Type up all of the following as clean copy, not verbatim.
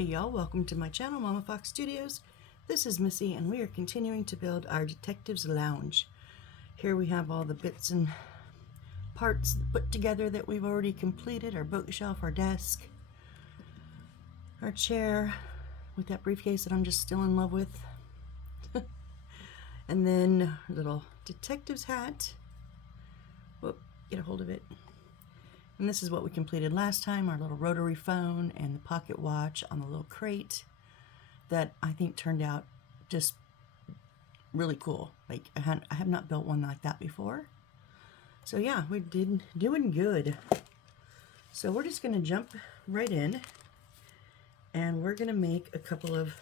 Hey y'all, welcome to my channel, Mama Fox Studios. This is Missy and we are continuing to build our Detective's Lounge. Here we have all the bits and parts put together that we've already completed. Our bookshelf, our desk, our chair with that briefcase that I'm just still in love with. And then a little detective's hat. Whoop, get a hold of it. And this is what we completed last time, our little rotary phone and the pocket watch on the little crate that I think turned out just really cool. Like I have not built one like that before. So yeah, we're doing good. So we're just gonna jump right in and we're gonna make a couple of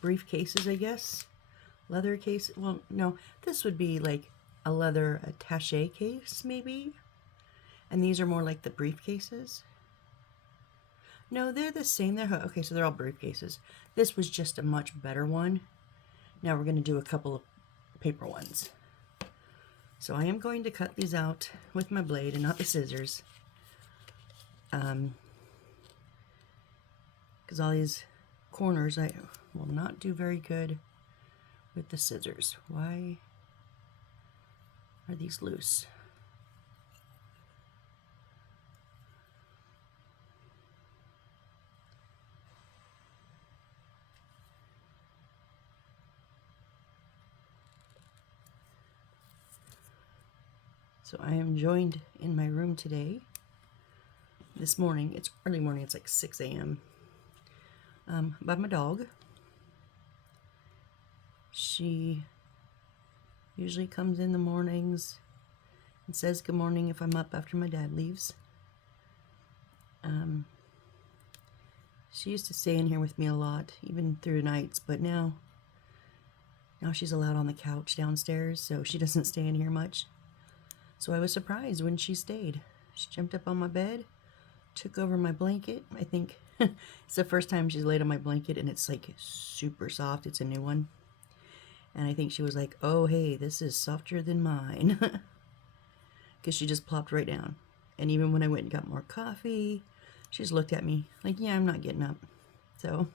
briefcases, I guess. Leather case, well no, this would be like a leather attaché case maybe, and these are more like the briefcases. No, they're the same. They're okay, so they're all briefcases. This was just a much better one. Now we're going to do a couple of paper ones. So I am going to cut these out with my blade and not the scissors, because all these corners I will not do very good with the scissors. Why are these loose? So I am joined in my room today. This morning, it's early morning, it's like 6 a.m. By my dog. She usually comes in the mornings and says good morning if I'm up after my dad leaves. She used to stay in here with me a lot, even through nights, but now she's allowed on the couch downstairs, so she doesn't stay in here much. So I was surprised when she stayed. She jumped up on my bed, took over my blanket. I think it's the first time she's laid on my blanket, and it's like super soft. It's a new one. And I think she was like, oh, hey, this is softer than mine. Because she just plopped right down. And even when I went and got more coffee, she just looked at me like, yeah, I'm not getting up. So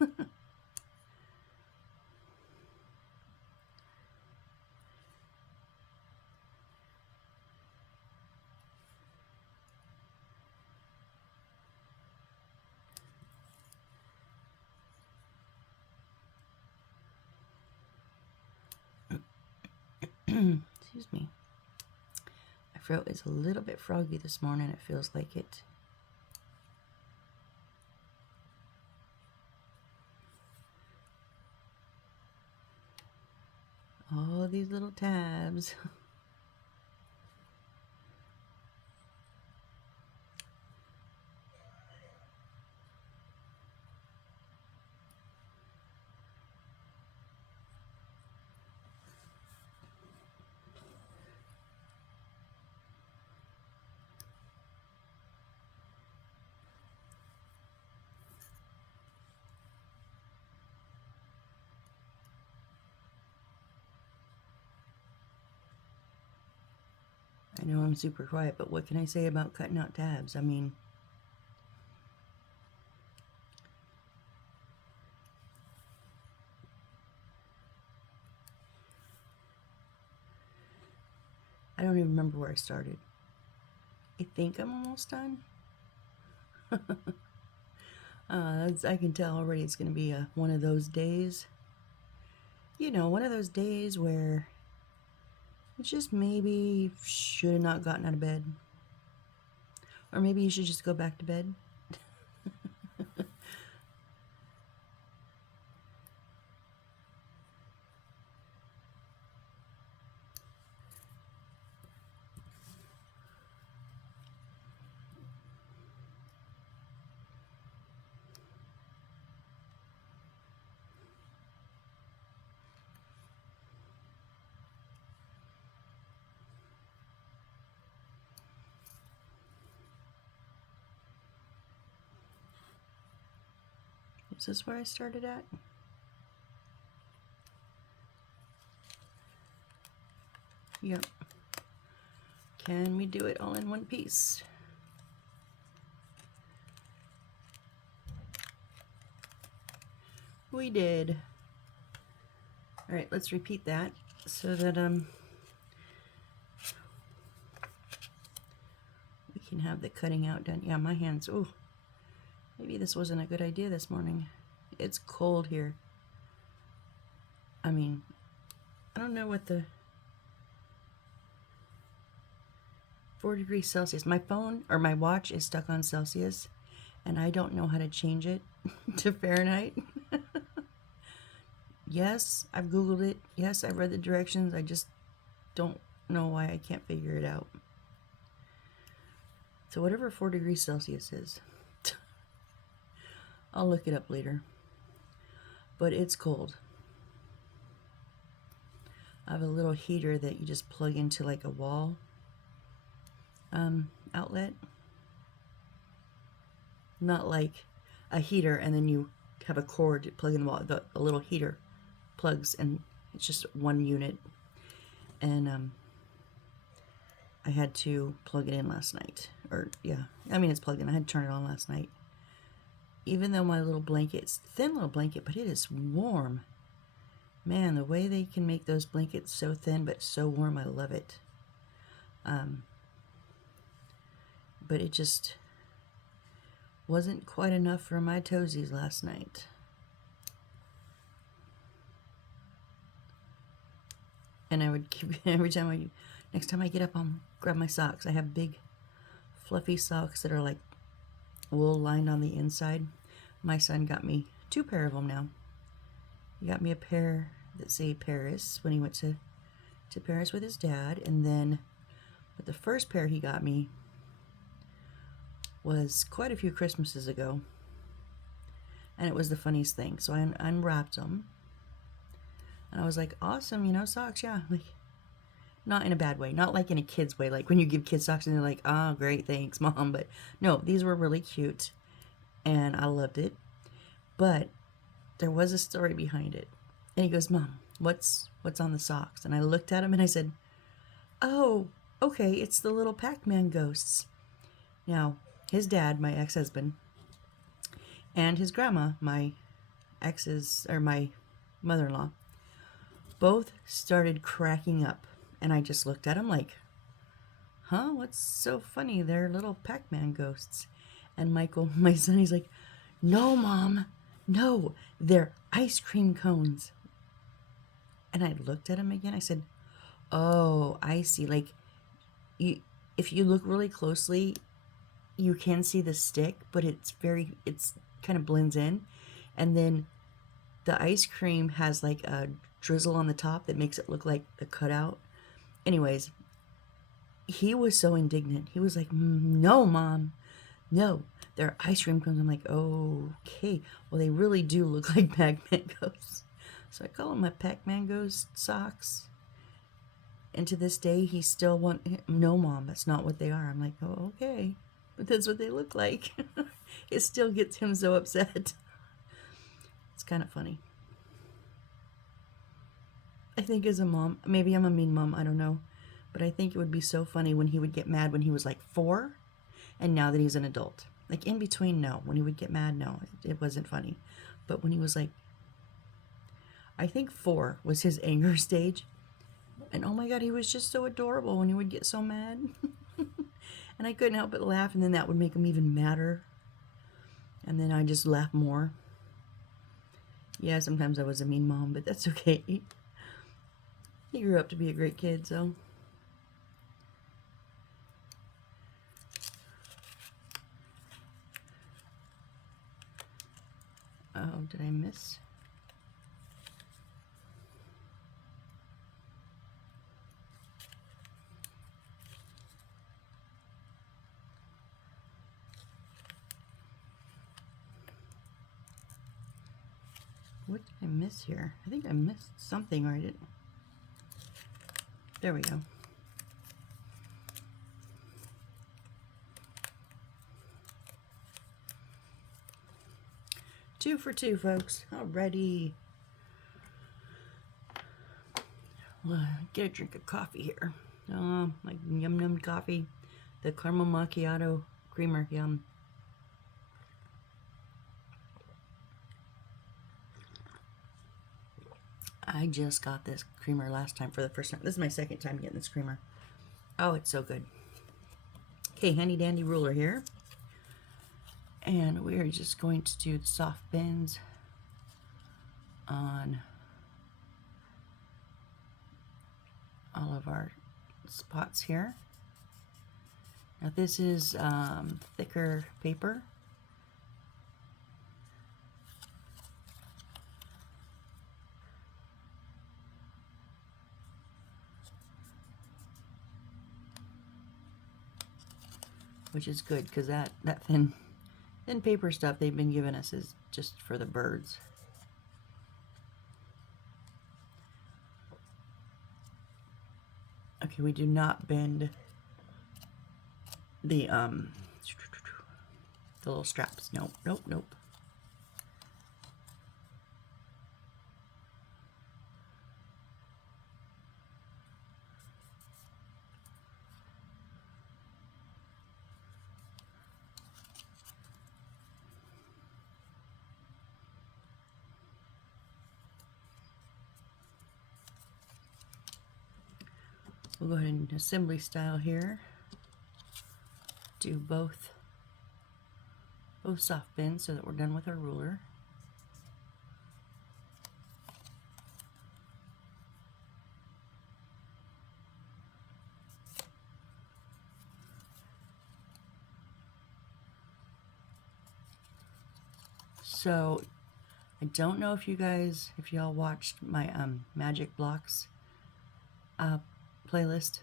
excuse me. My throat is a little bit froggy this morning. It feels like it. All these little tabs. I know I'm super quiet, but what can I say about cutting out tabs? I mean, I don't even remember where I started. I think I'm almost done. I can tell already it's going to be one of those days. You know, one of those days where you just maybe should have not gotten out of bed. Or maybe you should just go back to bed. Is this where I started at? Yep. Can we do it all in one piece? we did. All right, let's repeat that so that we can have the cutting out done. Yeah, my hands. Oh, maybe this wasn't a good idea this morning. It's cold here. I mean, I don't know what the 4 degrees Celsius. My phone or my watch is stuck on Celsius, and I don't know how to change it to Fahrenheit. Yes, I've Googled it. Yes, I've read the directions. I just don't know why I can't figure it out. So whatever 4 degrees Celsius is, I'll look it up later. But it's cold. I have a little heater that you just plug into like a wall outlet. Not like a heater and then you have a cord to plug in the wall. The little heater plugs and it's just one unit. And I had to plug it in last night. Or yeah, I mean it's plugged in. I had to turn it on last night. Even though my little blanket, it's a thin little blanket, but it is warm. Man, the way they can make those blankets so thin but so warm, I love it. But it just wasn't quite enough for my toesies last night. And I would keep, next time I get up, I'll grab my socks. I have big fluffy socks that are like wool lined on the inside. My son got me 2 pair of them now. He got me a pair that say Paris when he went to Paris with his dad, and then but the first pair he got me was quite a few Christmases ago, and it was the funniest thing. So I unwrapped them, and I was like, awesome, you know, socks, yeah, like not in a bad way, not like in a kid's way, like when you give kids socks and they're like, oh, great, thanks, Mom. But no, these were really cute, and I loved it. But there was a story behind it. And he goes, Mom, what's on the socks? And I looked at him and I said, oh, okay, it's the little Pac-Man ghosts. Now, his dad, my ex-husband, and his grandma, my my mother-in-law, both started cracking up. And I just looked at him like, huh, what's so funny? They're little Pac-Man ghosts. And Michael, my son, he's like, no, Mom, no, they're ice cream cones. And I looked at him again. I said, oh, I see. Like, if you look really closely, you can see the stick, but it's kind of blends in. And then the ice cream has like a drizzle on the top that makes it look like a cutout. Anyways, he was so indignant. He was like, no, Mom, no, they're ice cream cones. I'm like, okay, well, they really do look like Pac-Man ghosts. So I call them my Pac-Man ghost socks. And to this day, he still no, Mom, that's not what they are. I'm like, oh, okay, but that's what they look like. It still gets him so upset. It's kind of funny. I think as a mom, maybe I'm a mean mom, I don't know, but I think it would be so funny when he would get mad when he was like 4, and now that he's an adult. Like in between, no. When he would get mad, no, it wasn't funny. But when he was like, I think 4 was his anger stage. And oh my God, he was just so adorable when he would get so mad. And I couldn't help but laugh, and then that would make him even madder. And then I just laugh more. Yeah, sometimes I was a mean mom, but that's okay. He grew up to be a great kid, so. Oh, did I miss? What did I miss here? I think I missed something, right? There we go. Two for two, folks. Alrighty. Get a drink of coffee here. Like yum yum coffee. The caramel macchiato creamer, yum. I just got this creamer last time for the first time. This is my second time getting this creamer. Oh, it's so good. Okay, handy dandy ruler here. And we are just going to do the soft bends on all of our spots here. Now this is thicker paper. Which is good because that thin paper stuff they've been giving us is just for the birds. Okay, we do not bend the little straps. Nope, nope, nope. We'll go ahead and assembly style here. Do both soft bends so that we're done with our ruler. So I don't know if y'all watched my Magic Blocks playlist,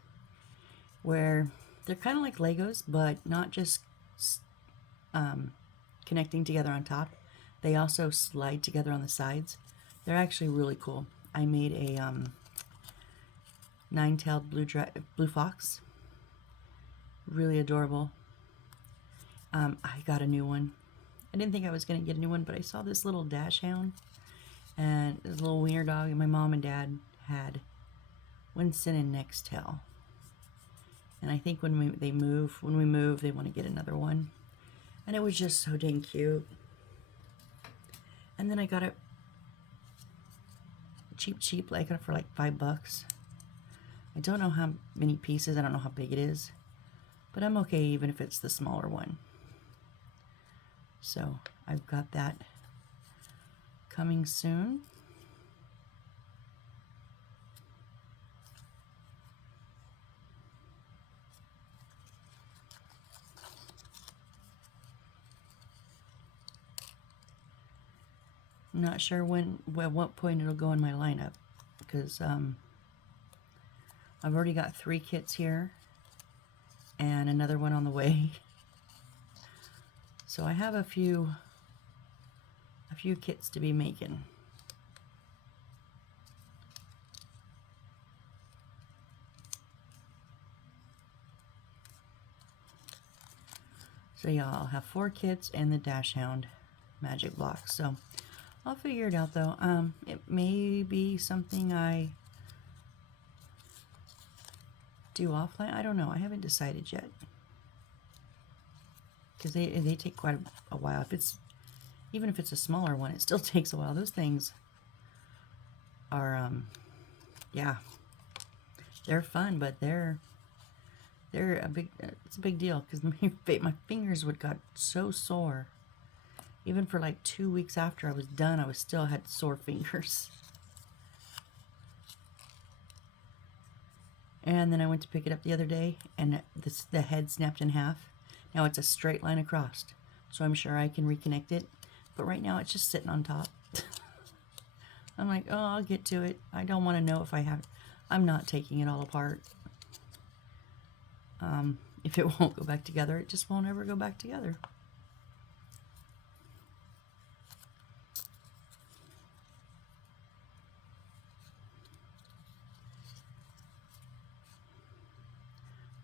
where they're kind of like Legos, but not just connecting together on top. They also slide together on the sides. They're actually really cool. I made a nine-tailed blue fox. Really adorable. I got a new one. I didn't think I was going to get a new one, but I saw this little dachshund and this little wiener dog, and my mom and dad had Winston and Nextel. And I think when we move, they want to get another one. And it was just so dang cute. And then I got it cheap. I got it for like $5. I don't know how many pieces. I don't know how big it is. But I'm okay even if it's the smaller one. So I've got that coming soon. I'm not sure at what point it'll go in my lineup, because I've already got 3 kits here and another one on the way. So I have a few kits to be making. So yeah, I'll have 4 kits and the Dachshund Magic Blocks. So I'll figure it out though. It may be something I do offline. I don't know. I haven't decided yet. Because they take quite a while. Even if it's a smaller one, it still takes a while. Those things are yeah, they're fun, but it's a big deal, because my fingers got so sore. Even for like 2 weeks after I was done, I still had sore fingers. And then I went to pick it up the other day, and the head snapped in half. Now it's a straight line across, so I'm sure I can reconnect it. But right now it's just sitting on top. I'm like, oh, I'll get to it. I don't want to know if I have. I'm not taking it all apart. If it won't go back together, it just won't ever go back together.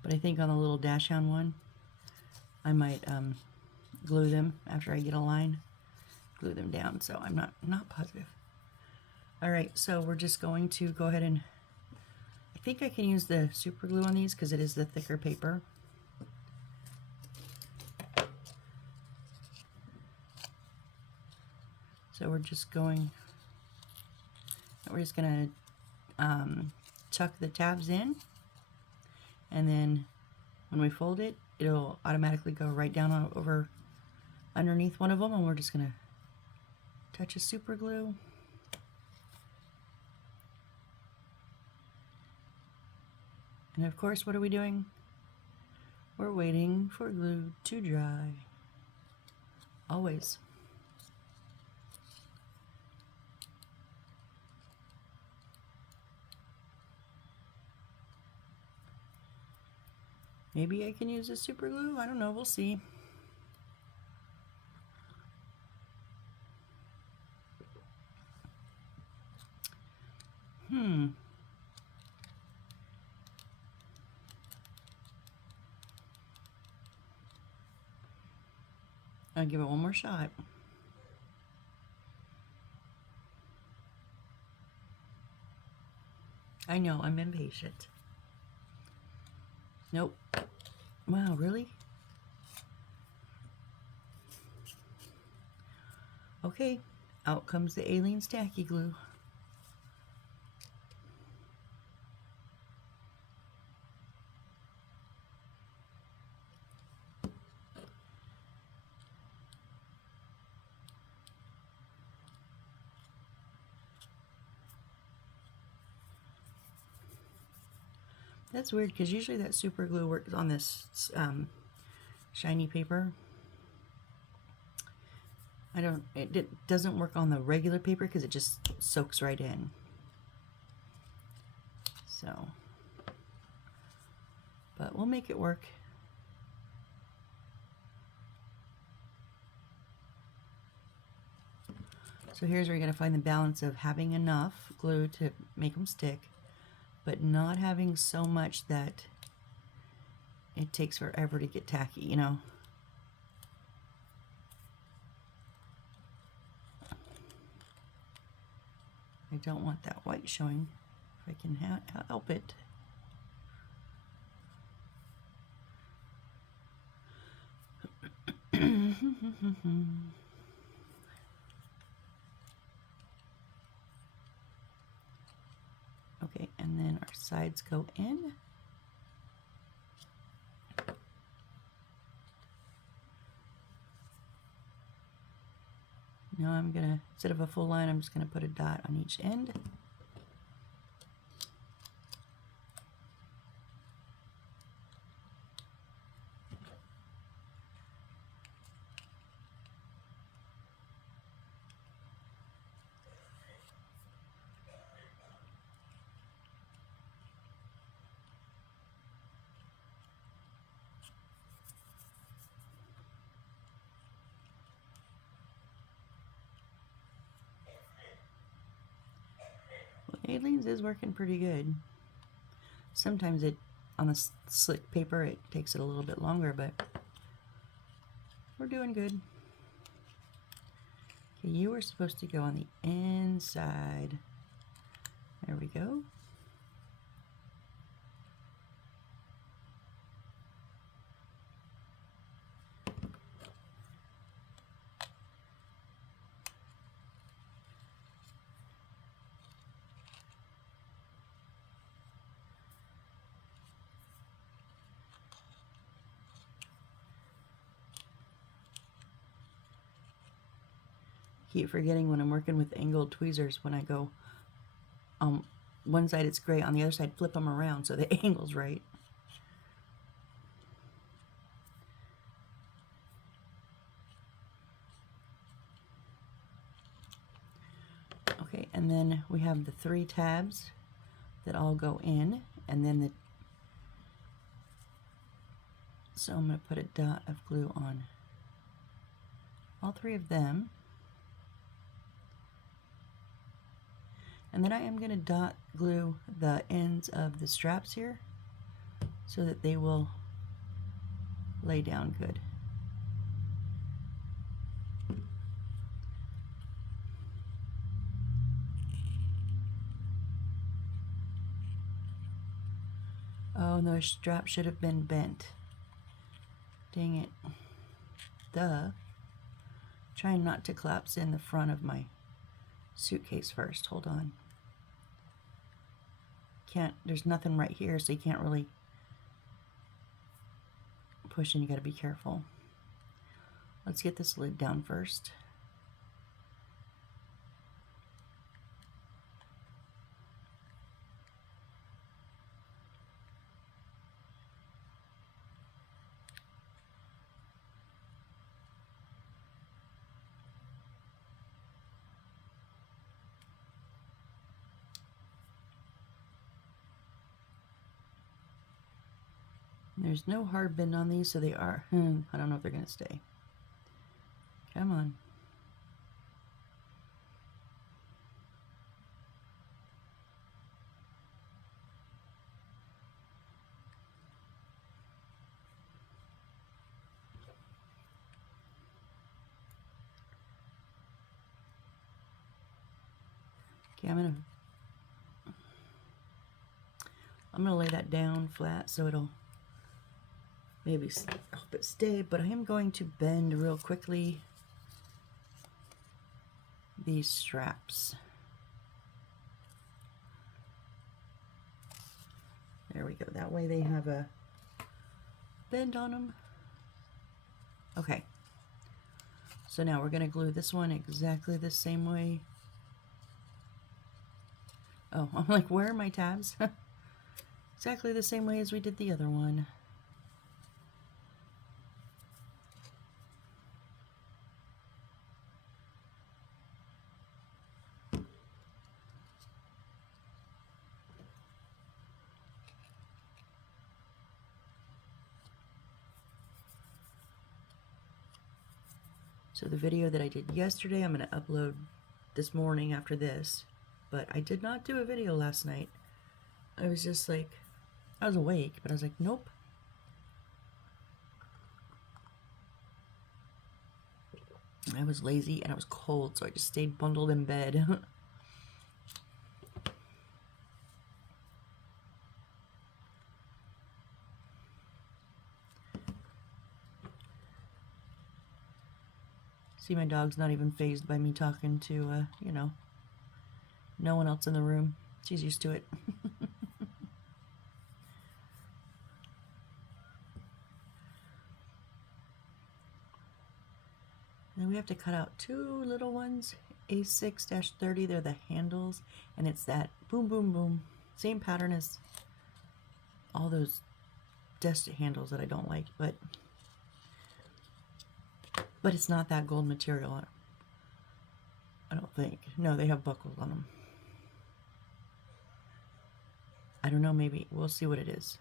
But I think on the little Dachshund one, I might glue them after I get a line. Glue them down, so I'm not positive. Alright, so we're just going to go ahead and... I think I can use the super glue on these because it is the thicker paper. So we're just going... we're just going to tuck the tabs in, and then when we fold it, it'll automatically go right down over underneath one of them, and we're just going to touch a super glue. And of course, what are we doing? We're waiting for glue to dry. Always. Maybe I can use a super glue. I don't know. We'll see. I'll give it one more shot. I know, I'm impatient. Nope. Wow, really? Okay, out comes the Aleene's Tacky Glue. That's weird, because usually that super glue works on this shiny paper. It doesn't work on the regular paper because it just soaks right in. So, but we'll make it work. So here's where you're going to find the balance of having enough glue to make them stick, but not having so much that it takes forever to get tacky, you know. I don't want that white showing if I can help it. Okay, and then our sides go in. Now I'm gonna, instead of a full line, I'm just gonna put a dot on each end. Aleene's is working pretty good. Sometimes on the slick paper, it takes it a little bit longer, but we're doing good. Okay, you were supposed to go on the inside. There we go. Keep forgetting when I'm working with angled tweezers, when I go one side it's gray, on the other side flip them around so the angle's right. Okay, and then we have the 3 tabs that all go in, and then so I'm going to put a dot of glue on all 3 of them. And then I am going to dot glue the ends of the straps here so that they will lay down good. Oh, no, strap should have been bent. Dang it. Duh. Trying not to collapse in the front of my suitcase first. Hold on. can't, there's nothing right here, so you can't really push, and you got to be careful. Let's get this lid down first. There's no hard bend on these, so they are, I don't know if they're going to stay. Come on. Okay, I'm gonna lay that down flat so it'll maybe help it stay, but I am going to bend real quickly these straps. There we go. That way they have a bend on them. Okay. So now we're going to glue this one exactly the same way. Oh, I'm like, where are my tabs? Exactly the same way as we did the other one. So the video that I did yesterday, I'm going to upload this morning after this. But I did not do a video last night. I was just like, I was awake, but I was like, nope. I was lazy and I was cold, so I just stayed bundled in bed. See, my dog's not even fazed by me talking to, you know, no one else in the room. She's used to it. Then we have to cut out two little ones, A6-30, they're the handles, and it's that boom, boom, boom. Same pattern as all those desk handles that I don't like, but it's not that gold material. I don't think. No, they have buckles on them. I don't know, maybe. We'll see what it is.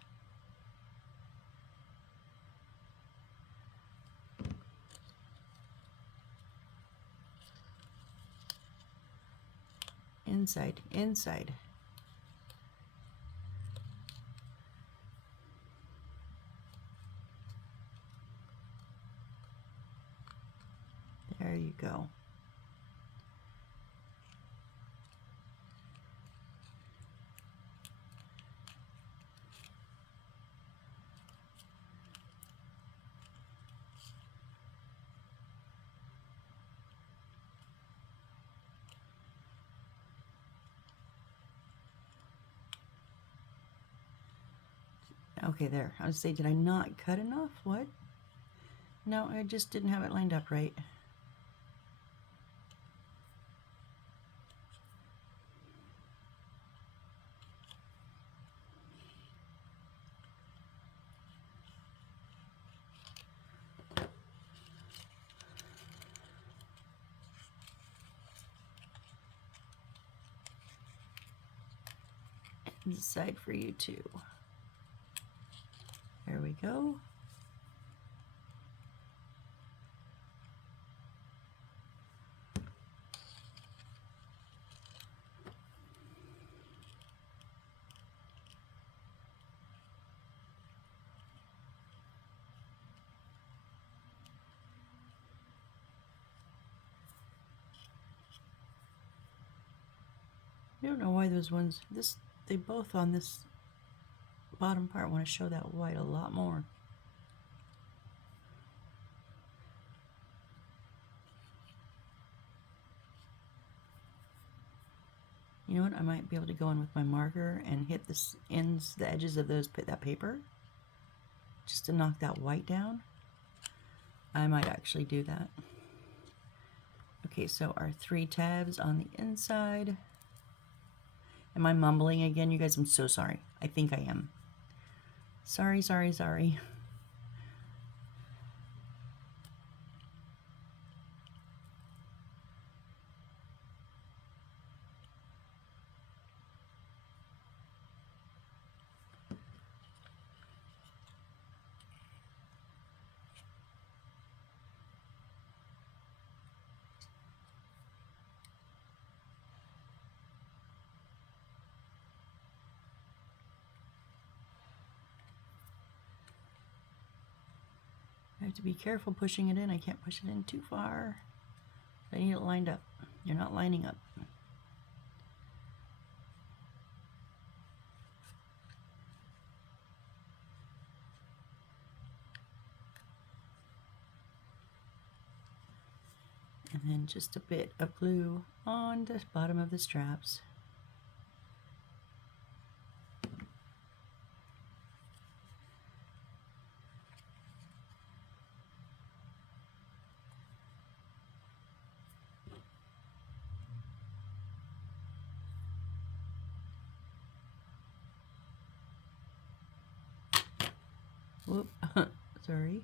Inside, inside. There you go. Okay, there. I was saying, did I not cut enough? What? No, I just didn't have it lined up right. Inside for you too. There we go. I don't know why those ones, they both on this bottom part want to show that white a lot more. You know what? I might be able to go in with my marker and hit the ends, the edges of that paper, just to knock that white down. I might actually do that. Okay, so our 3 tabs on the inside. Am I mumbling again, you guys? I'm so sorry. I think I am. Sorry, sorry, sorry. I have to be careful pushing it in. I can't push it in too far. I need it lined up. You're not lining up. And then just a bit of glue on the bottom of the straps. Whoop, sorry.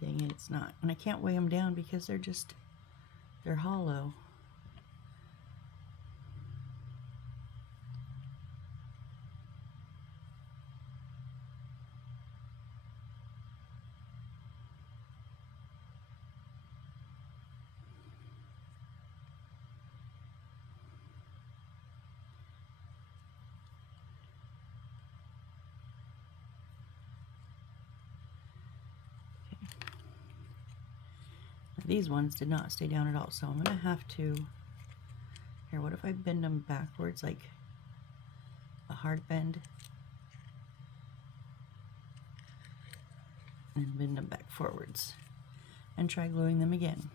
Dang it, it's not. And I can't weigh them down because they're hollow. These ones did not stay down at all, so I'm gonna have to, here, what if I bend them backwards, like a hard bend, and bend them back forwards, and try gluing them again.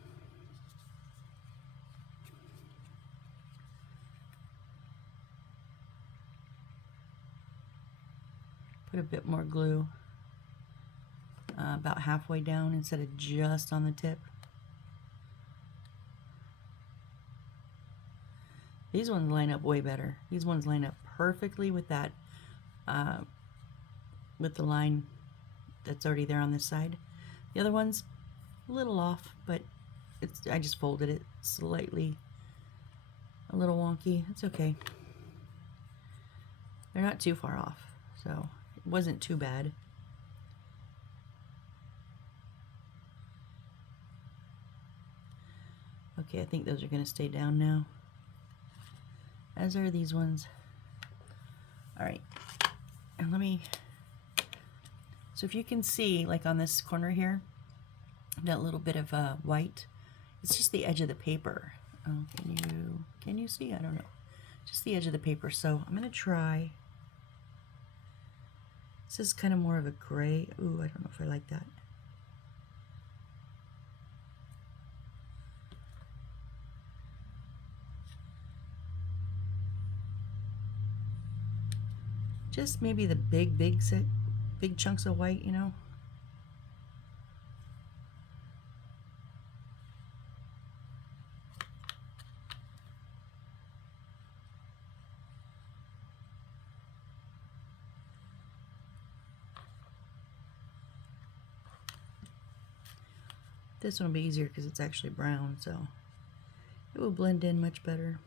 Put a bit more glue about halfway down instead of just on the tip. These ones line up way better. These ones line up perfectly with that, with the line that's already there on this side. The other one's a little off, but I just folded it slightly, a little wonky. It's okay. They're not too far off, so it wasn't too bad. Okay, I think those are going to stay down now, as are these ones. All right, and so if you can see, like on this corner here, that little bit of white, it's just the edge of the paper. Oh, can you see? I don't know. Just the edge of the paper. So I'm going to try. This is kind of more of a gray. Ooh, I don't know if I like that. Just maybe the big chunks of white, you know. This one will be easier because it's actually brown, so it will blend in much better.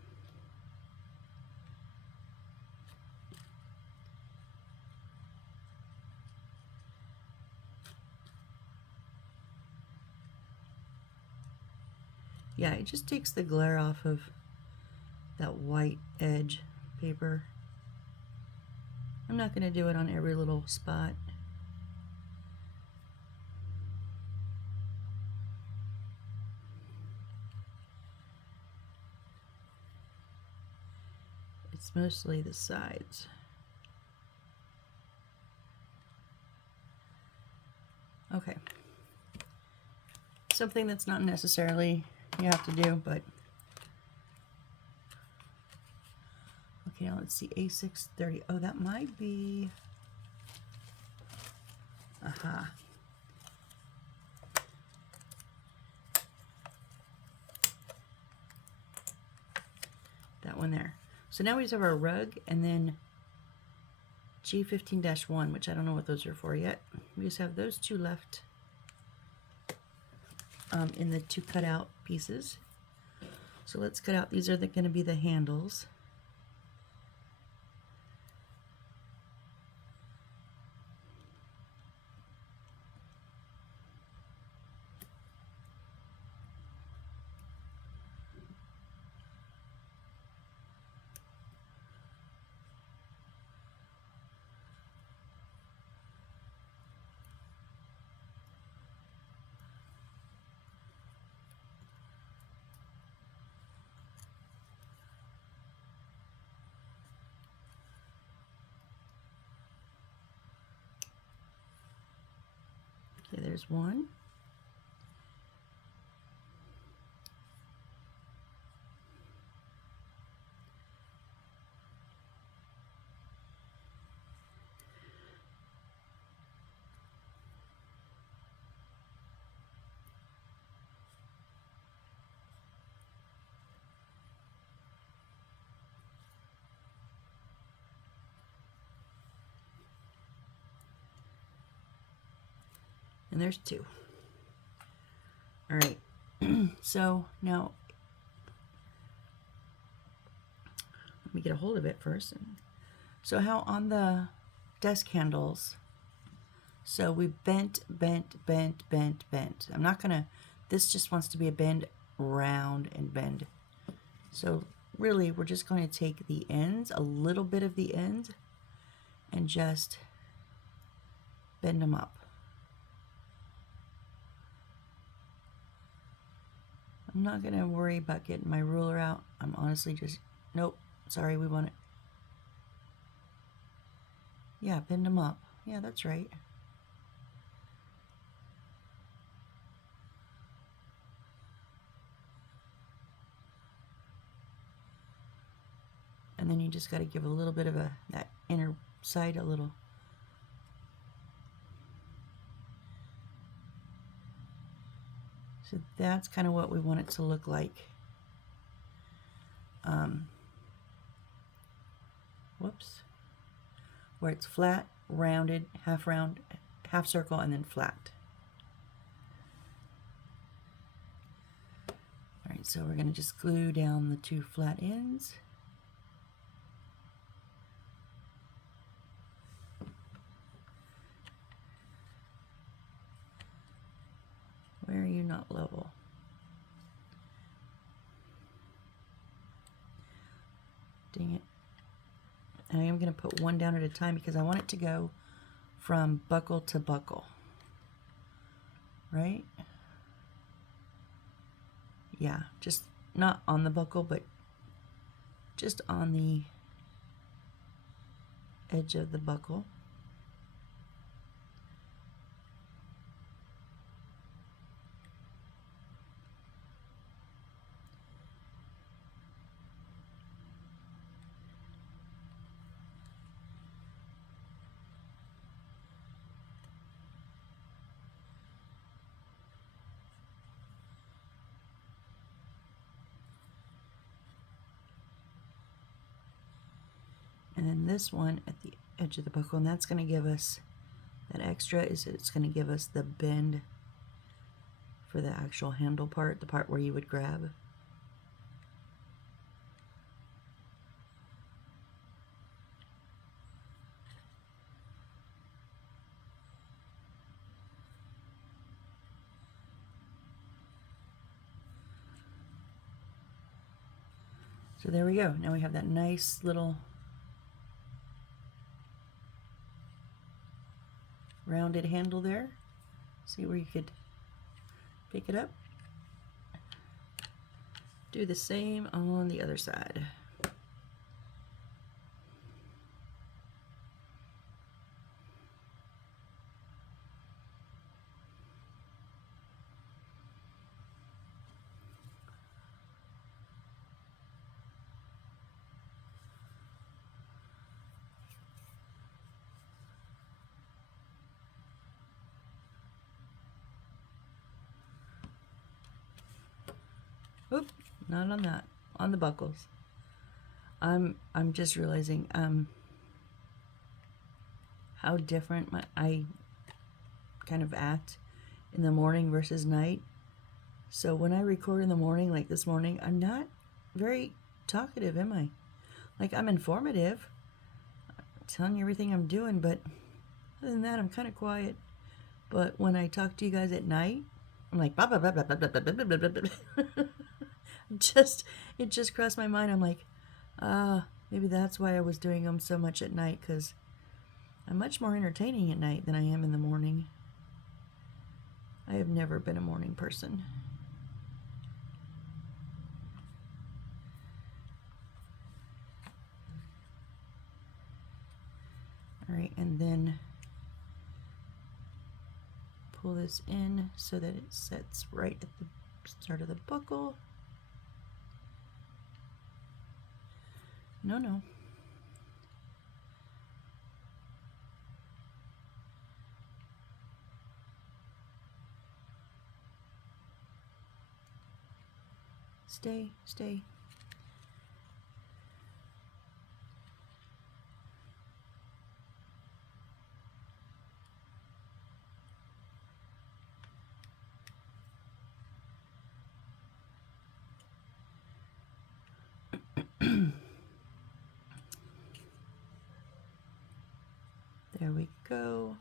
Yeah, it just takes the glare off of that white edge paper. I'm not going to do it on every little spot. It's mostly the sides. Okay. Something that's not necessarily you have to do, but okay, now let's see, A630. Oh, that might be, aha. That one there. So now we just have our rug and then G15-1, which I don't know what those are for yet. We just have those two left in the two cutout pieces. So let's cut out, these are going to be the handles. Okay, there's one. And there's two. All right, so now let me get a hold of it first. So how on the desk handles, so we bent. I'm not gonna, this just wants to be a bend, round and bend. So really we're just going to take the ends, a little bit of the end, and just bend them up. I'm not going to worry about getting my ruler out. I'm honestly just, nope, sorry, we want it. Yeah, bend them up. Yeah, that's right. And then you just got to give a little bit of that inner side a little. So that's kind of what we want it to look like. Whoops. Where it's flat, rounded, half round, half circle, and then flat. All right, so we're going to just glue down the two flat ends. Where are you not level? Dang it. And I am going to put one down at a time because I want it to go from buckle to buckle. Right? Yeah, just not on the buckle, but just on the edge of the buckle. And then this one at the edge of the buckle, and that's going to give us, that extra is it's going to give us the bend for the actual handle part, the part where you would grab. So there we go. Now we have that nice little rounded handle there. See where you could pick it up. Do the same on the other side. not on that, on the buckles. I'm just realizing how different I kind of act in the morning versus night. So when I record in the morning, like this morning, I'm not very talkative, am I? Like, I'm informative, telling you everything I'm doing, but other than that, I'm kind of quiet. But when I talk to you guys at night, I'm like, blah, blah, blah, blah, blah, blah, blah, blah, blah, blah, blah. It just crossed my mind. I'm like, maybe that's why I was doing them so much at night, because I'm much more entertaining at night than I am in the morning. I have never been a morning person. All right, and then pull this in so that it sets right at the start of the buckle. No. Stay. There we go.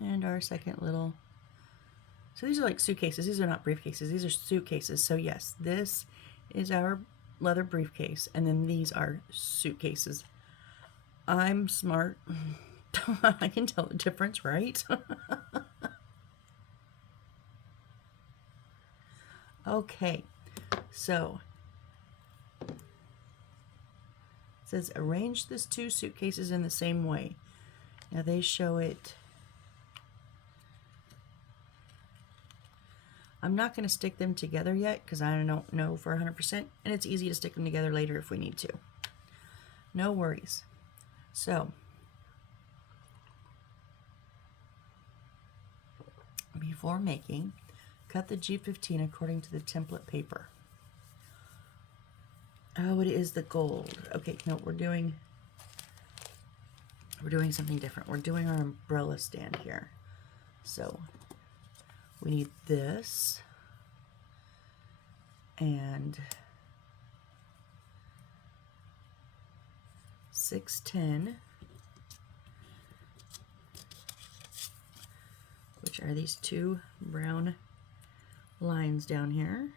And our second little, so these are like suitcases. These are not briefcases. These are suitcases. So yes, this is our leather briefcase, and then these are suitcases. I'm smart. I can tell the difference, right? Okay, so it says arrange these two suitcases in the same way. Now they show it. I'm not going to stick them together yet because I don't know for 100%, and it's easy to stick them together later if we need to. No worries. So, before making, cut the G15 according to the template paper. Oh, it is the gold. Okay, no, we're doing something different. We're doing our umbrella stand here. So, we need this and 610, which are these two brown lines down here.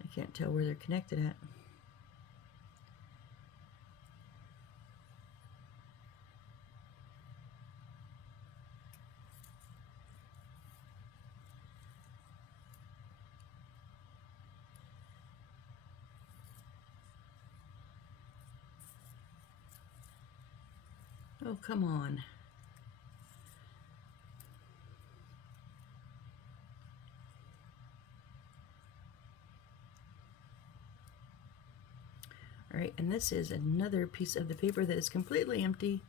I can't tell where they're connected at. Oh, come on. All right, and this is another piece of the paper that is completely empty.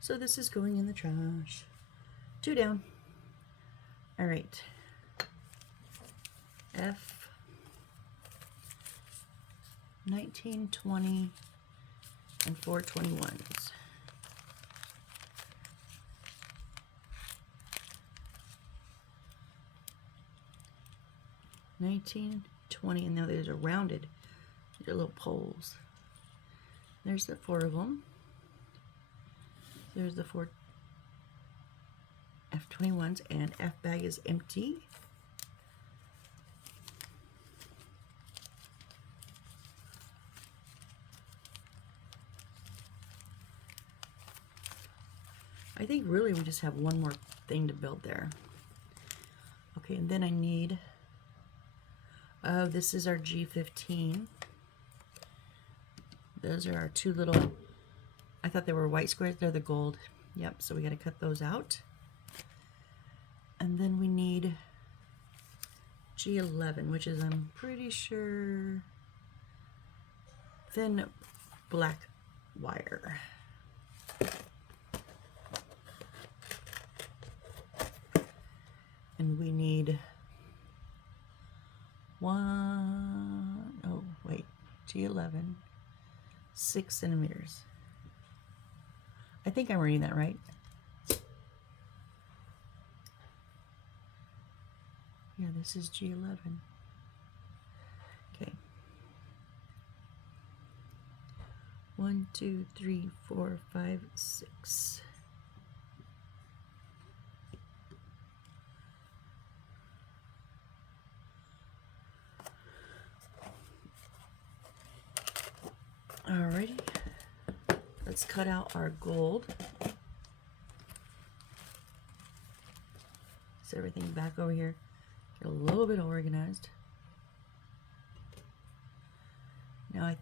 So this is going in the trash. 2 down. All right. F 19, 20, and 421s. $19, $20, and now these are rounded. These are little poles. There's the 4 of them. There's the 4 F21s, and F bag is empty. I think really we just have one more thing to build there. Okay, and then I need, oh, this is our G15. Those are our 2 little, I thought they were white squares, they're the gold. Yep, so we gotta cut those out. And then we need G11, which is, I'm pretty sure, thin black wire. And we need G11, 6 centimeters. I think I'm reading that right. Yeah, this is G11. Okay. 1, 2, 3, 4, 5, 6. Alrighty. Let's cut out our gold. Set everything back over here. Get a little bit organized. Now I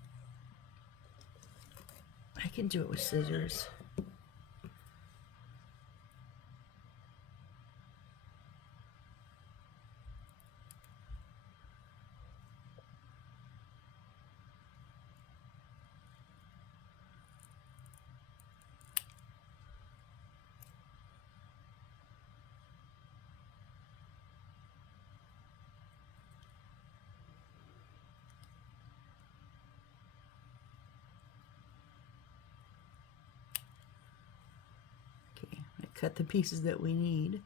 can do it with scissors. Cut the pieces that we need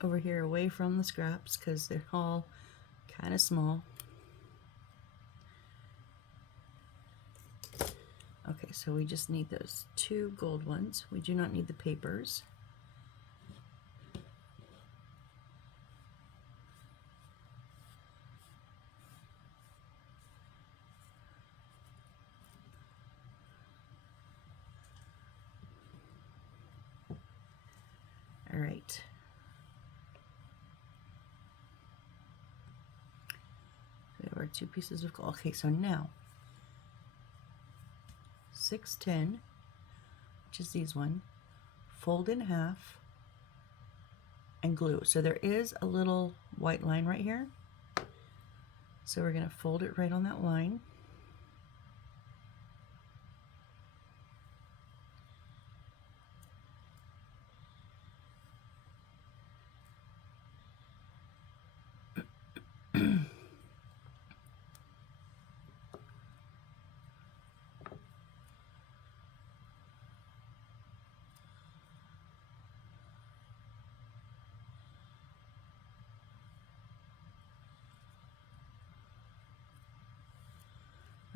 over here away from the scraps because they're all kind of small. Okay, so we just need those 2 gold ones. We do not need the papers. All right. We have our 2 pieces of gold. Okay, so now 610, which is these one, fold in half and glue. So there is a little white line right here. So we're going to fold it right on that line.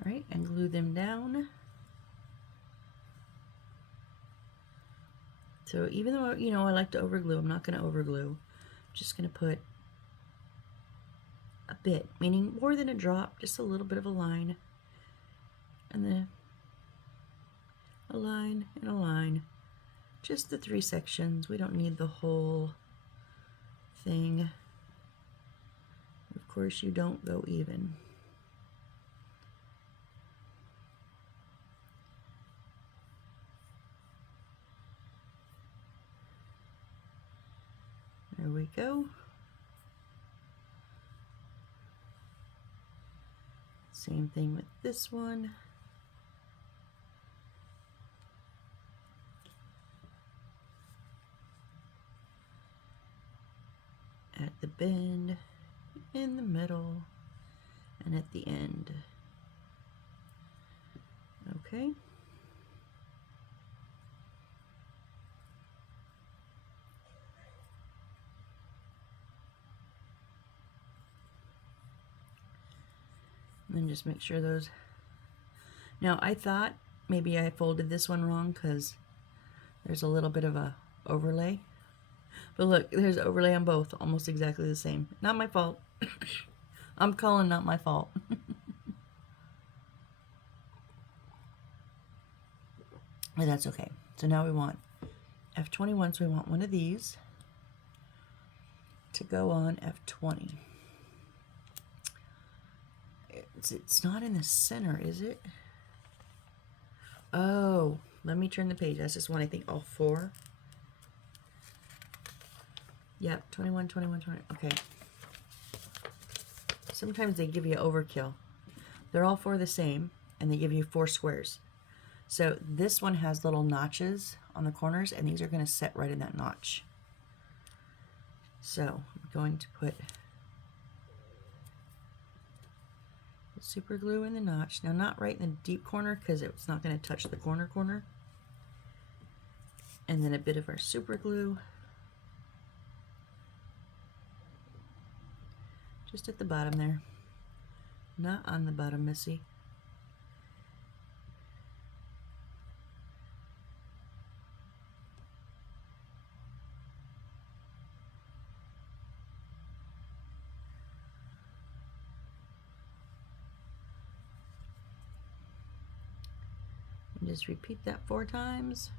All right, and glue them down. So even though, you know, I like to overglue, I'm not going to overglue. I'm just going to put a bit, meaning more than a drop, just a little bit of a line. And then a line and a line. Just the 3 sections. We don't need the whole thing. Of course, you don't go even. There we go. Same thing with this one. At the bend, in the middle, and at the end. Okay. And then just make sure those. Now I thought maybe I folded this one wrong because there's a little bit of a overlay. But look, there's overlay on both, almost exactly the same. Not my fault. I'm calling not my fault. But that's okay. So now we want F21, so we want one of these to go on F20. It's not in the center, is it? Oh, let me turn the page. That's just one, I think, all 4. Yep, 21, 21, 20. Okay. sometimes they give you overkill. They're all four the same, and they give you 4 squares. So this one has little notches on the corners, and these are going to set right in that notch. So I'm going to put the super glue in the notch. Now, not right in the deep corner because it's not going to touch the corner. And then a bit of our super glue just at the bottom there. Not on the bottom, Missy. And just repeat that 4 times.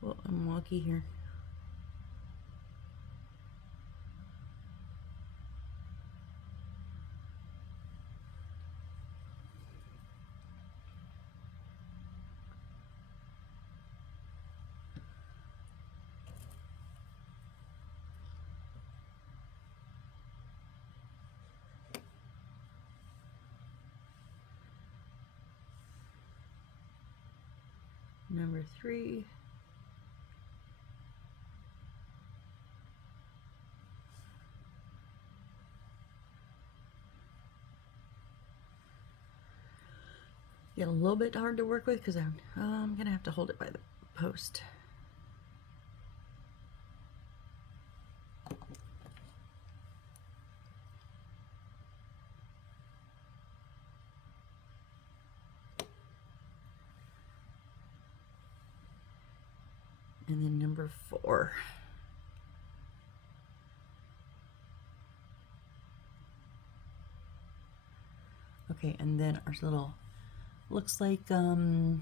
Well, I'm wonky here. Number 3. Get a little bit hard to work with because I'm gonna have to hold it by the post. And then number 4. Okay, and then our little, looks like, no,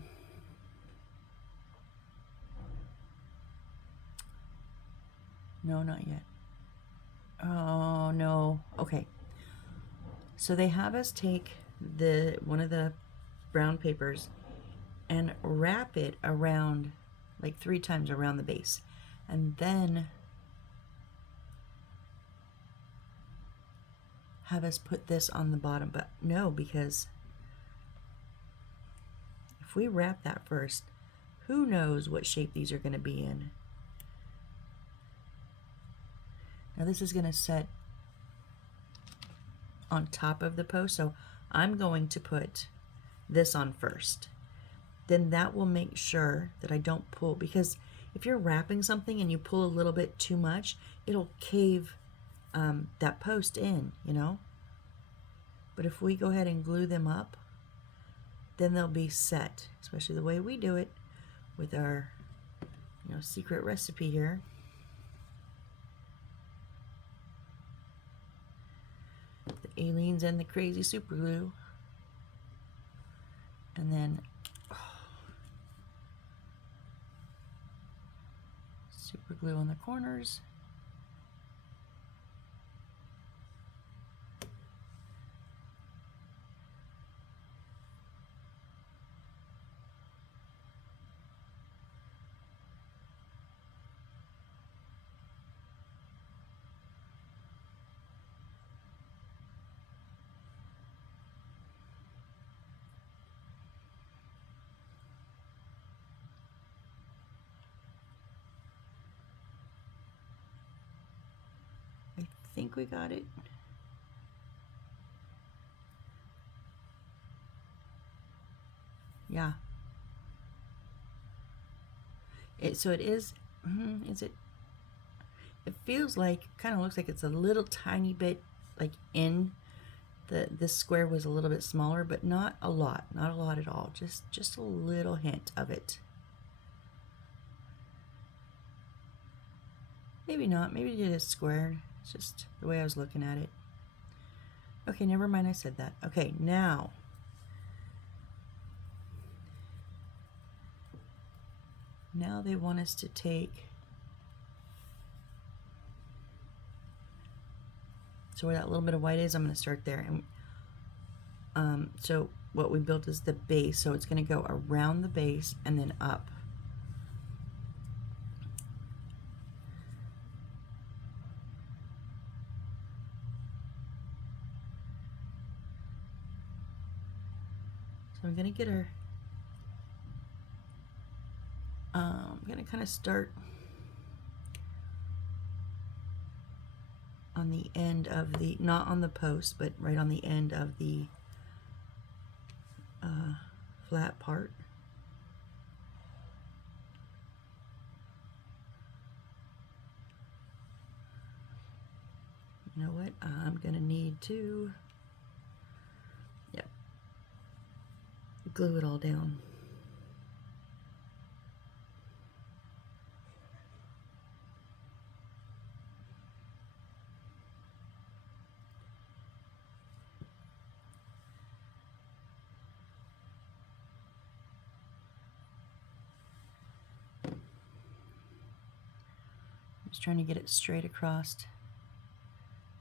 not yet. Oh, no. Okay. So they have us take one of the brown papers and wrap it around, like 3 times around the base. And then have us put this on the bottom, but no, because if we wrap that first, who knows what shape these are going to be in. Now this is going to set on top of the post, so I'm going to put this on first. Then that will make sure that I don't pull, because if you're wrapping something and you pull a little bit too much, it'll cave that post in, you know. But if we go ahead and glue them up, then they'll be set, especially the way we do it with our, you know, secret recipe here. The Aleene's and the crazy super glue. And then super glue on the corners. I think we got it. Yeah. So it is it? It feels like, kind of looks like it's a little tiny bit like in this square was a little bit smaller, but not a lot at all. Just a little hint of it. Maybe not. Maybe it is squared. It's just the way I was looking at it. Okay, never mind. I said that. Okay, now Now they want us to take, so where that little bit of white is, I'm going to start there. And so what we built is the base, so it's going to go around the base and then up. So I'm going to get her, I'm going to kind of start on the end of the, not on the post, but right on the end of the flat part. You know what? I'm going to need to, glue it all down. I'm just trying to get it straight across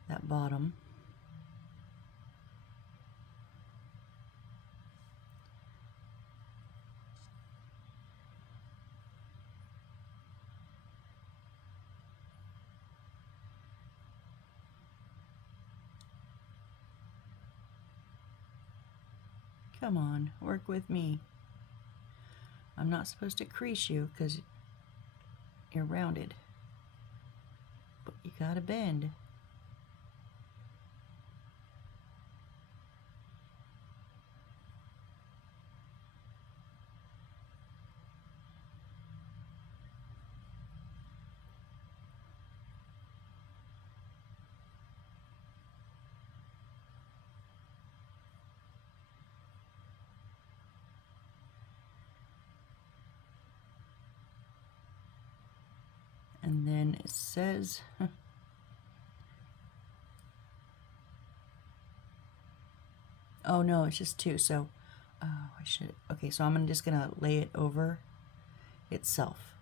that bottom. Come on, work with me. I'm not supposed to crease you because you're rounded, but you gotta bend. And then it says, oh no, it's just 2. So, I should, okay, so I'm just gonna lay it over itself.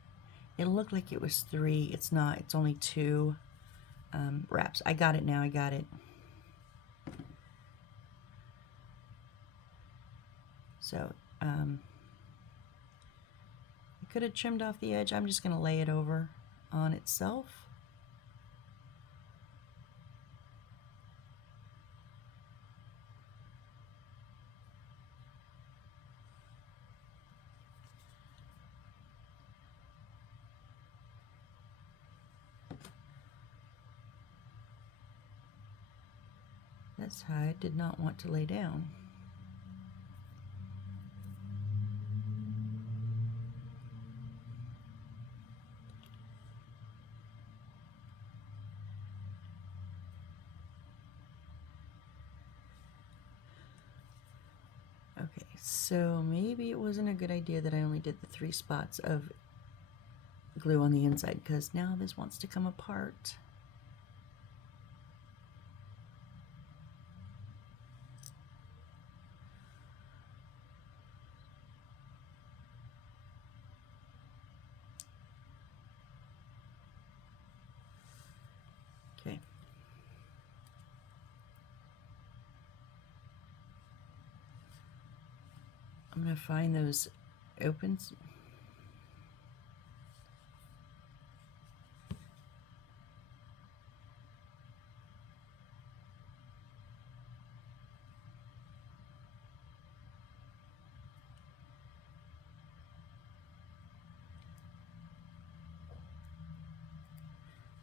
It'll look like it was 3. It's not, it's only 2 wraps. I got it now, I got it. So, I could have trimmed off the edge. I'm just gonna lay it over on itself. That's how I did not want to lay down. Okay, so maybe it wasn't a good idea that I only did the 3 spots of glue on the inside, because now this wants to come apart. Okay. I'm going to find those opens.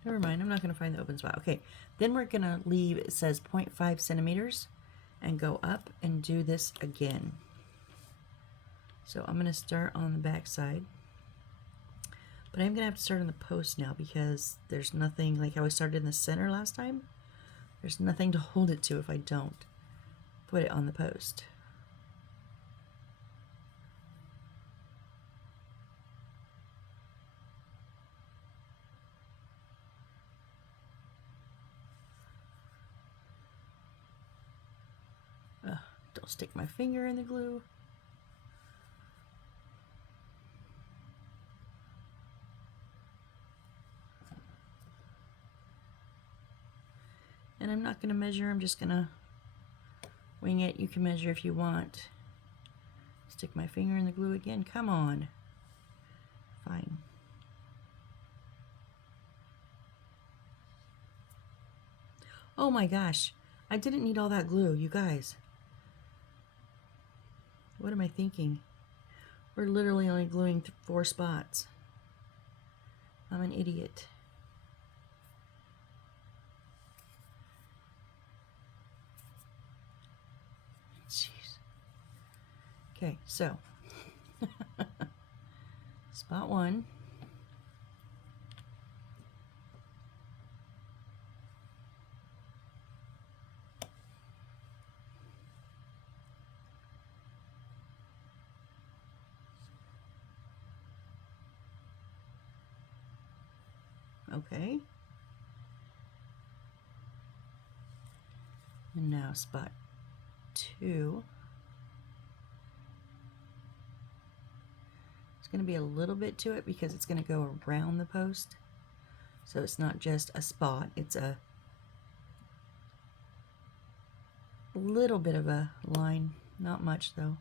Never mind, I'm not going to find the open spot. Okay, then we're going to leave, it says 0.5 centimeters, and go up and do this again. So I'm going to start on the back side. But I'm going to have to start on the post now because there's nothing, like how I started in the center last time, there's nothing to hold it to if I don't put it on the post. Don't stick my finger in the glue. And I'm not going to measure, I'm just going to wing it. You can measure if you want. Stick my finger in the glue again. Come on. Fine. Oh my gosh. I didn't need all that glue, you guys. What am I thinking? We're literally only gluing 4 spots. I'm an idiot. Jeez. Okay, so spot 1. Okay. And now spot 2. It's going to be a little bit to it because it's going to go around the post. So it's not just a spot, it's a little bit of a line, not much though.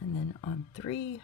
And then on 3,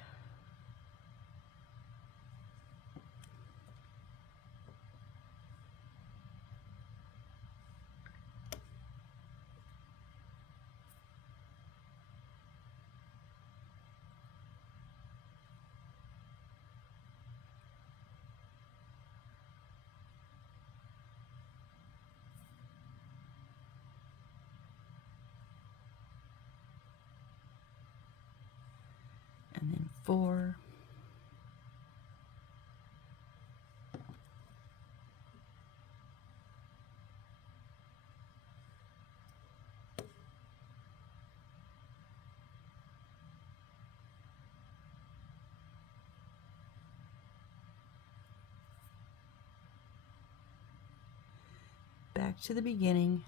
and then 4. Back to the beginning.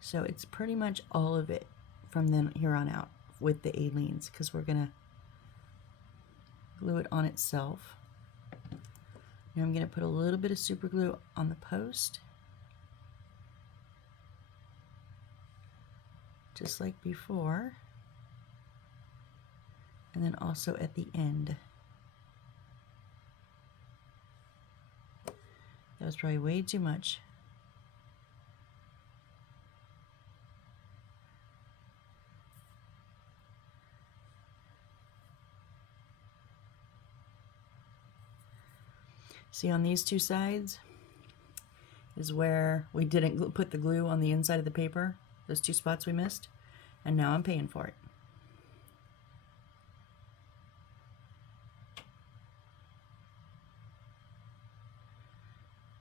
So it's pretty much all of it from then here on out with the Aleene's, because we're gonna glue it on itself. Now I'm gonna put a little bit of super glue on the post, just like before, and then also at the end. That was probably way too much. See, on these 2 sides is where we didn't put the glue on the inside of the paper, those 2 spots we missed, and now I'm paying for it.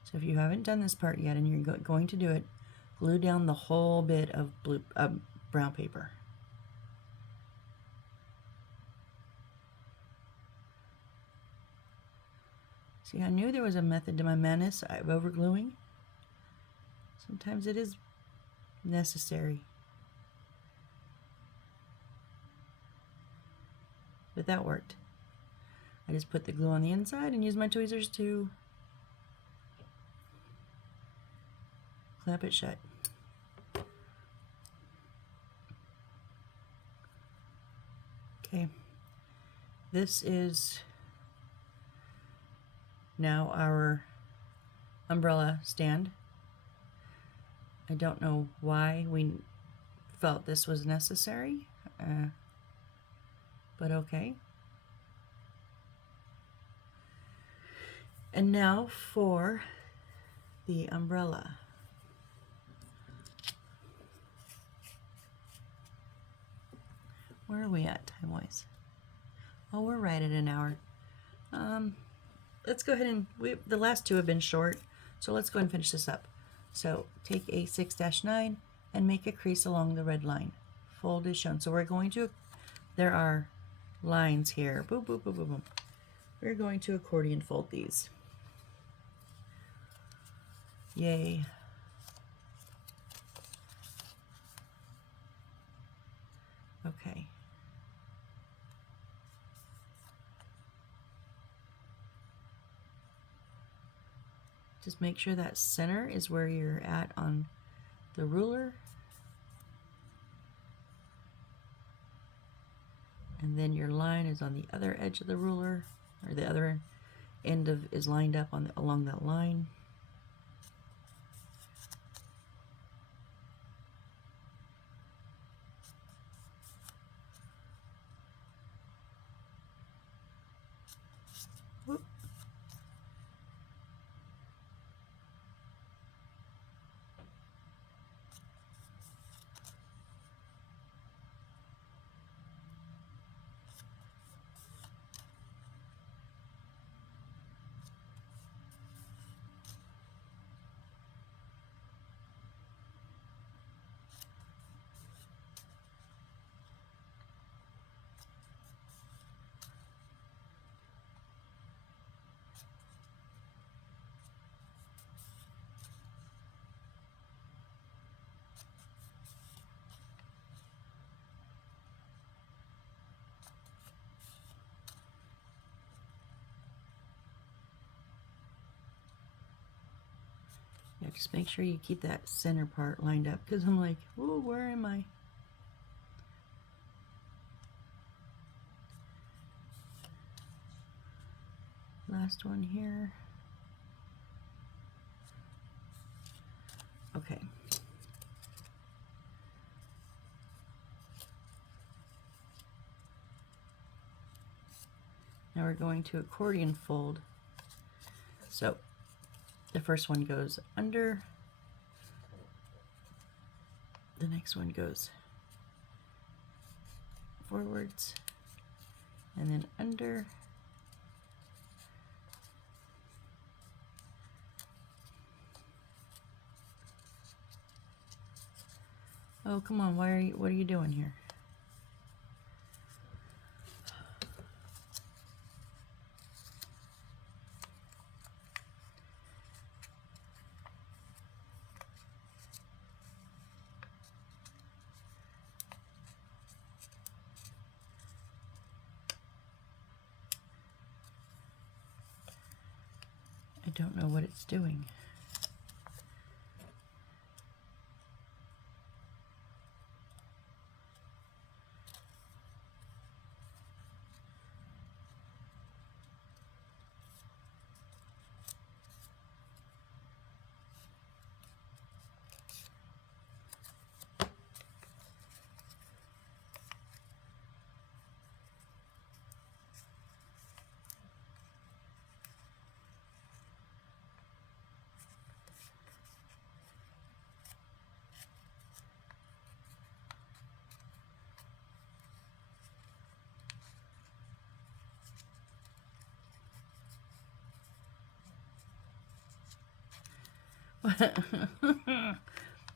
So if you haven't done this part yet and you're going to do it, glue down the whole bit of brown paper. See, I knew there was a method to my madness of overgluing. Sometimes it is necessary. But that worked. I just put the glue on the inside and used my tweezers to clamp it shut. Okay, this is now our umbrella stand. I don't know why we felt this was necessary, but okay. And now for the umbrella. Where are we at time-wise? Oh, we're right at an hour. Let's go ahead and, the last 2 have been short, so let's go ahead and finish this up. So take a 6-9 and make a crease along the red line. Fold as shown. So we're going to, there are lines here. Boom, boom, boom, boom, boom. We're going to accordion fold these. Yay. Okay. Just make sure that center is where you're at on the ruler. And then your line is on the other edge of the ruler, or the other end of is lined up on along that line. Whoop. Yeah, just make sure you keep that center part lined up, because I'm like, oh, where am I? Last one here. Okay. Now we're going to accordion fold. So the first one goes under, the next one goes forwards, and then under, oh come on, what are you doing here? I don't know what it's doing.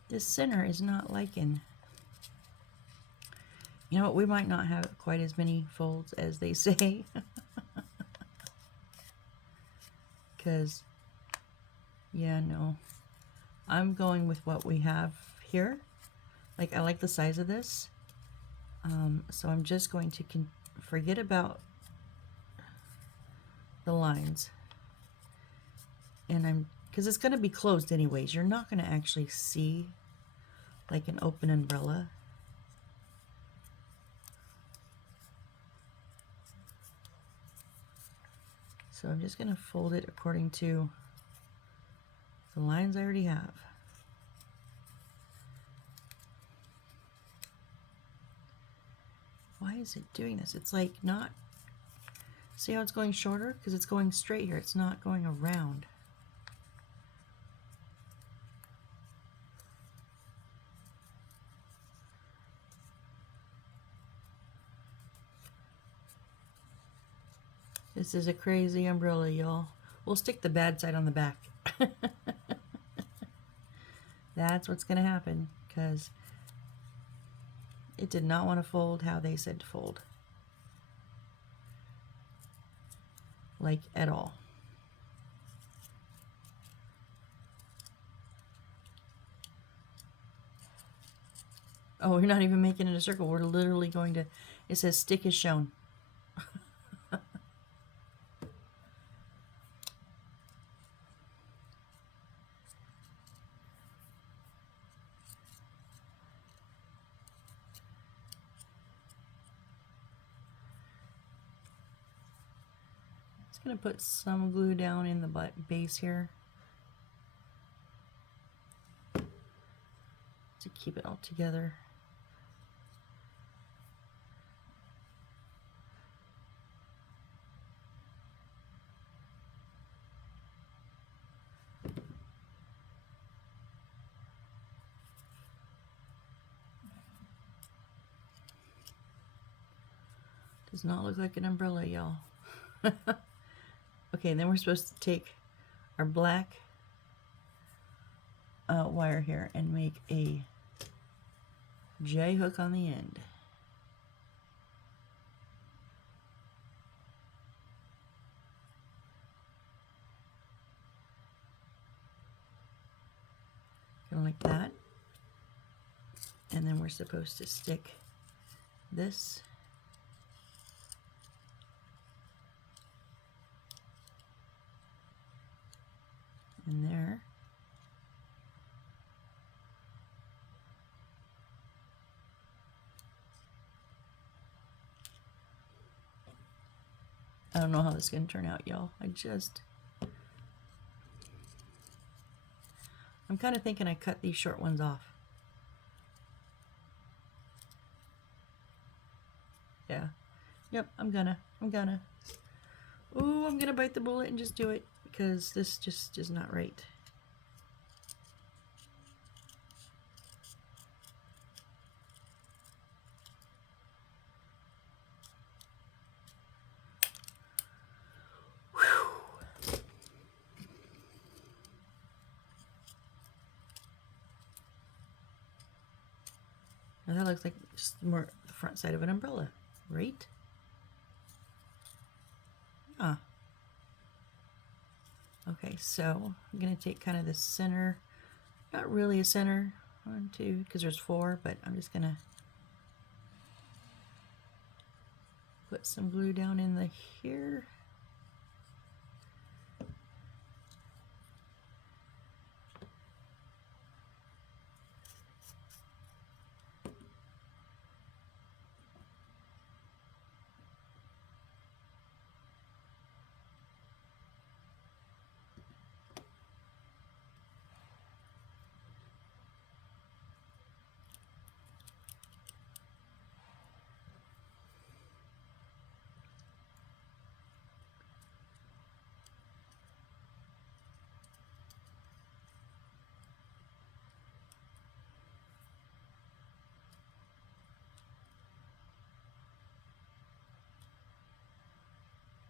This center is not liking. You know what, we might not have quite as many folds as they say. Because, yeah, no. I'm going with what we have here. Like, I like the size of this. So I'm just going to forget about the lines. And because it's going to be closed anyways. You're not going to actually see like an open umbrella. So I'm just going to fold it according to the lines I already have. Why is it doing this? It's like not, see how it's going shorter? Because it's going straight here. It's not going around. This is a crazy umbrella, y'all. We'll stick the bad side on the back. That's what's going to happen, because it did not want to fold how they said to fold. Like, at all. Oh, we're not even making it a circle. We're literally going to, it says stick is shown. Just going to put some glue down in the base here to keep it all together. Does not look like an umbrella, y'all. Okay, then we're supposed to take our black wire here and make a J hook on the end. Kind of like that. And then we're supposed to stick this in there. I don't know how this is going to turn out, y'all. I'm kind of thinking I cut these short ones off. Yeah. Yep, I'm gonna. Ooh, I'm gonna bite the bullet and just do it because this just is not right. Now that looks like just more the front side of an umbrella, right? Ah. Okay, so I'm going to take kind of the center, not really a center, 1, 2, because there's 4, but I'm just going to put some glue down in the here.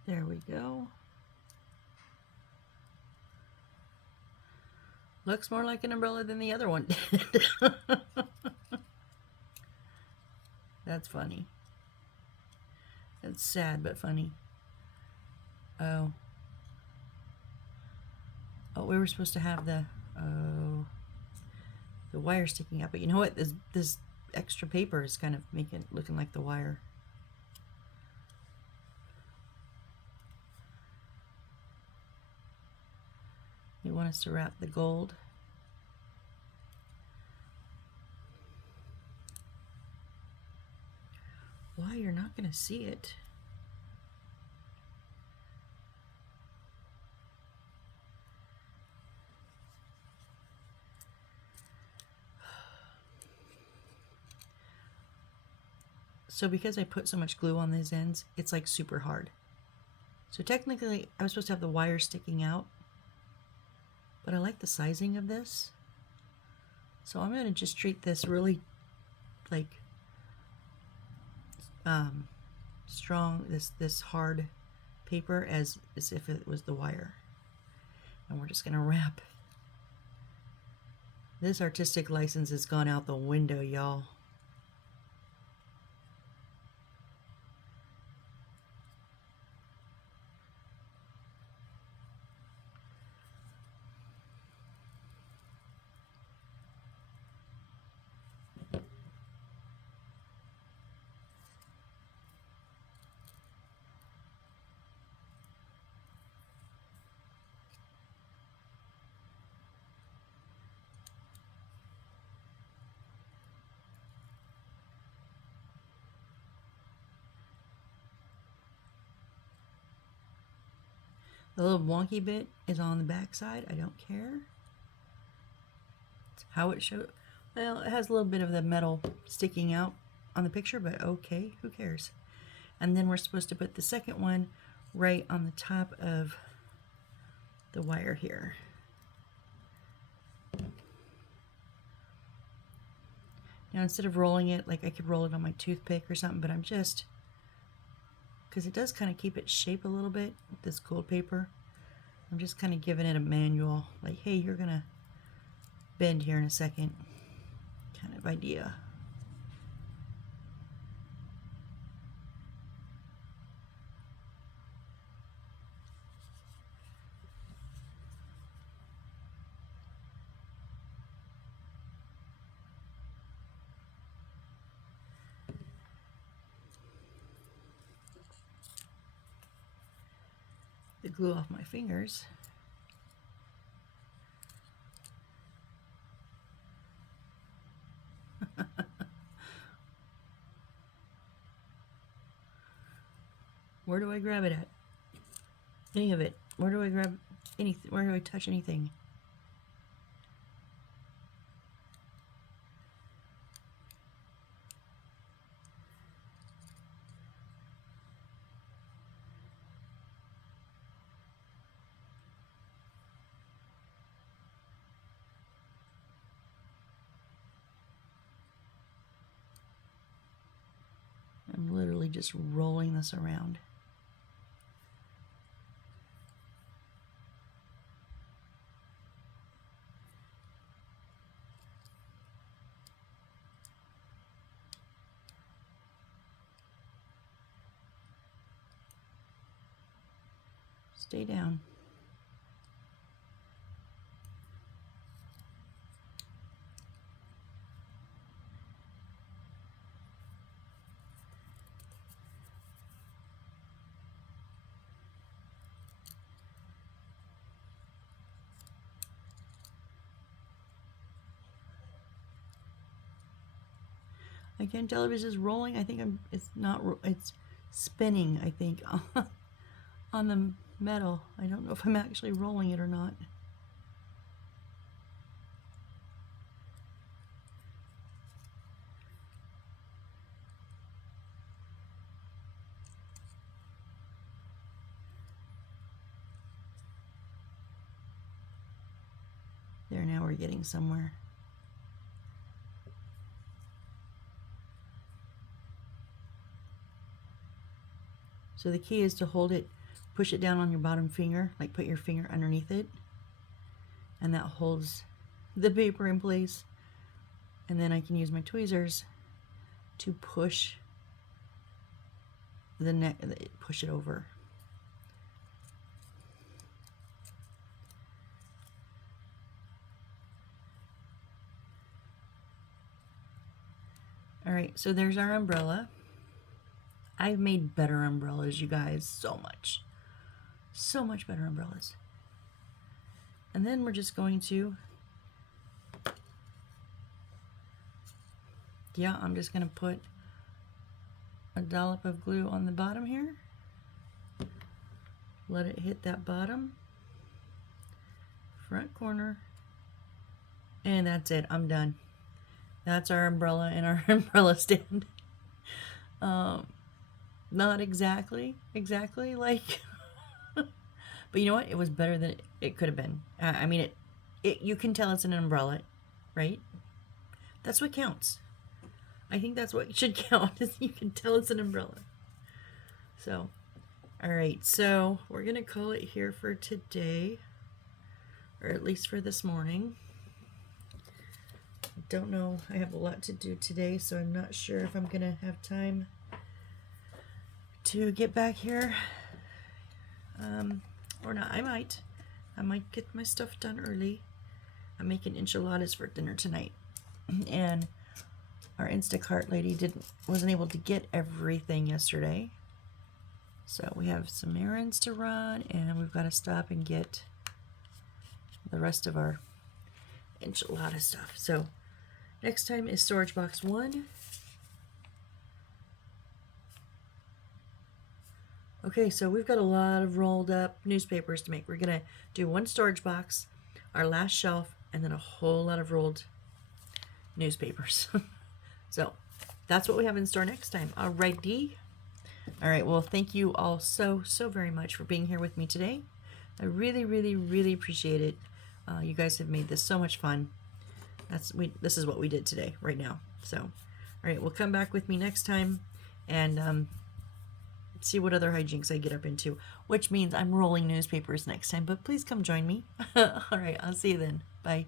There we go. Looks more like an umbrella than the other one did. That's funny. That's sad, but funny. Oh. Oh, we were supposed to have the wire sticking out, but you know what? This extra paper is kind of looking like the wire. You want us to wrap the gold. Why you're not going to see it? So because I put so much glue on these ends, it's like super hard. So technically I was supposed to have the wire sticking out, but I like the sizing of this. So I'm going to just treat this really like strong, this hard paper as if it was the wire. And we're just going to wrap. This artistic license has gone out the window, y'all. The little wonky bit is on the back side. I don't care. It's how it showed. Well, it has a little bit of the metal sticking out on the picture, but okay, who cares? And then we're supposed to put the second one right on the top of the wire here. Now instead of rolling it, like I could roll it on my toothpick or something, but I'm just, because it does kind of keep its shape a little bit with this gold paper, I'm just kind of giving it a manual, like, hey, you're gonna bend here in a second, kind of idea. The glue off my fingers. Where do I grab it at? Any of it. Where do I grab anything? Where do I touch anything? I'm literally just rolling this around. Stay down. I can't tell if it's just rolling. I think it's not, it's spinning, I think, on the metal. I don't know if I'm actually rolling it or not. There, now we're getting somewhere. So the key is to hold it, push it down on your bottom finger, like put your finger underneath it, and that holds the paper in place. And then I can use my tweezers to push the neck, push it over. All right, so there's our umbrella. I've made better umbrellas, you guys, so much better umbrellas. And then we're just going to, I'm just going to put a dollop of glue on the bottom here. Let it hit that bottom front corner, and that's it. I'm done. That's our umbrella and our umbrella stand. Not exactly like, but you know what? It was better than it could have been. I mean, you can tell it's an umbrella, right? That's what counts. I think that's what should count, is you can tell it's an umbrella. So, all right, so we're gonna call it here for today, or at least for this morning. Don't know, I have a lot to do today, so I'm not sure if I'm gonna have time to get back here, or not. I might get my stuff done early. I'm making enchiladas for dinner tonight, and our Instacart lady wasn't able to get everything yesterday, so we have some errands to run, and we've got to stop and get the rest of our enchilada stuff. So next time is storage box 1. Okay, so we've got a lot of rolled up newspapers to make. We're going to do one storage box, our last shelf, and then a whole lot of rolled newspapers. So that's what we have in store next time. Alrighty. All right, well, thank you all so very much for being here with me today. I really, really, really appreciate it. You guys have made this so much fun. This is what we did today, right now. So, all right, well, come back with me next time and see what other hijinks I get up into, which means I'm rolling newspapers next time, but please come join me. All right, I'll see you then. Bye.